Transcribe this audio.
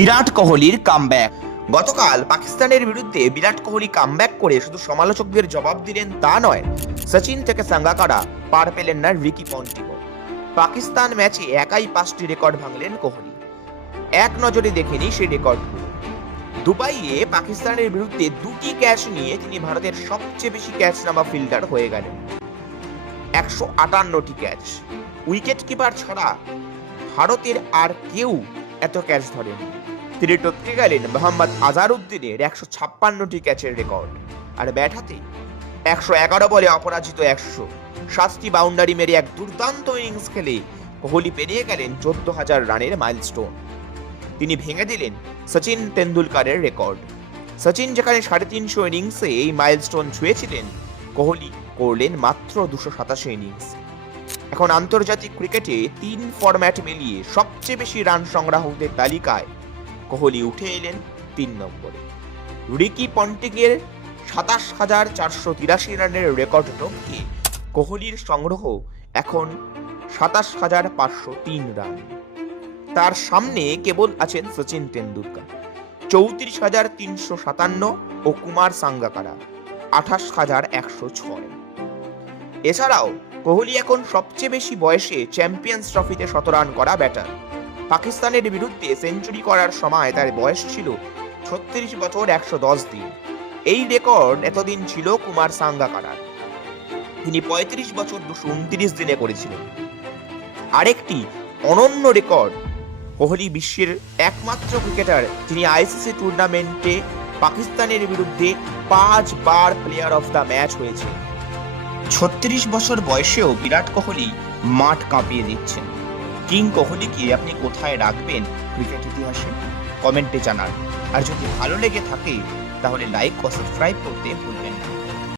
বিরাট কোহলির কামব্যাক। গতকাল পাকিস্তানের বিরুদ্ধে বিরাট কোহলি কামব্যাক করে শুধু সমালোচকদের জবাব দিলেন তা নয়, সচিন থেকে সাঙ্গাকারা পার পেলেন না রিকি পন্টিংও। পাকিস্তান ম্যাচে একাই 5টি রেকর্ড ভাঙলেন কোহলি। এক নজরে দেখেনি সেই রেকর্ড। দুবাইয়ে পাকিস্তানের বিরুদ্ধে 2টি ক্যাচ নিয়ে তিনি ভারতের সবচেয়ে বেশি ক্যাচ নেওয়া ফিল্ডার হয়ে গেলেন। 158টি ক্যাচ। উইকেট কিপার ছাড়া ভারতের আর কেউ এত ক্যাচ ধরেনি। তিনি টপকে গেলেন মোহাম্মদ আজহারউদ্দিনের 156টি ক্যাচের রেকর্ড। আর ব্যাট হাতে 111 বলে অপরাজিত 107টি বাউন্ডারি মেরে এক দুর্দান্ত ইনিংস খেলে কোহলি পেরিয়ে গেলেন 14,000 রানের মাইলস্টোন। তিনি ভেঙে দিলেন সচিন তেন্ডুলকারের রেকর্ড। সচিন যেখানে 350 ইনিংসে এই মাইলস্টোন ছুঁয়েছিলেন, কোহলি করলেন মাত্র 287 ইনিংস। এখন আন্তর্জাতিক ক্রিকেটে 3 ফরম্যাট মিলিয়ে সবচেয়ে বেশি রান সংগ্রাহকদের তালিকায় কোহলি উঠে এলেন 3 নম্বরে। রিকি পন্টিংয়ের 27,483 রানের রেকর্ড টপকে কোহলির সংগ্রহ এখন 27,503 রান। তার সামনে কেবল আছেন সচিন তেন্ডুলকার 34,357 ও কুমার সাঙ্গাকারা 28,106। এছাড়াও কোহলি এখন সবচেয়ে বেশি বয়সে চ্যাম্পিয়ন্স ট্রফিতে 100 রান করা ব্যাটার। পাকিস্তানের বিরুদ্ধে সেঞ্চুরি করার সময় তার বয়স ছিল 36 বছর 110 দিন। এই রেকর্ড এতদিন ছিল কুমার সাঙ্গাকারার। তিনি 35 বছর 229 দিনে করেছিলেন। আরেকটি অনন্য রেকর্ড, কোহলি বিশ্বের একমাত্র ক্রিকেটার যিনি আইসিসি টুর্নামেন্টে পাকিস্তানের বিরুদ্ধে 5 বার প্লেয়ার অফ দ্য ম্যাচ হয়েছে। 36 বছর বয়সেও বিরাট কোহলি মাঠ কাঁপিয়ে দিচ্ছেন। কিং কোহলিকে আপনি কোথায় রাখবেন ক্রিকেট ইতিহাসে? কমেন্টে জানান। আর যদি ভালো লেগে থাকে তাহলে লাইক ও সাবস্ক্রাইব করতে ভুলবেন না।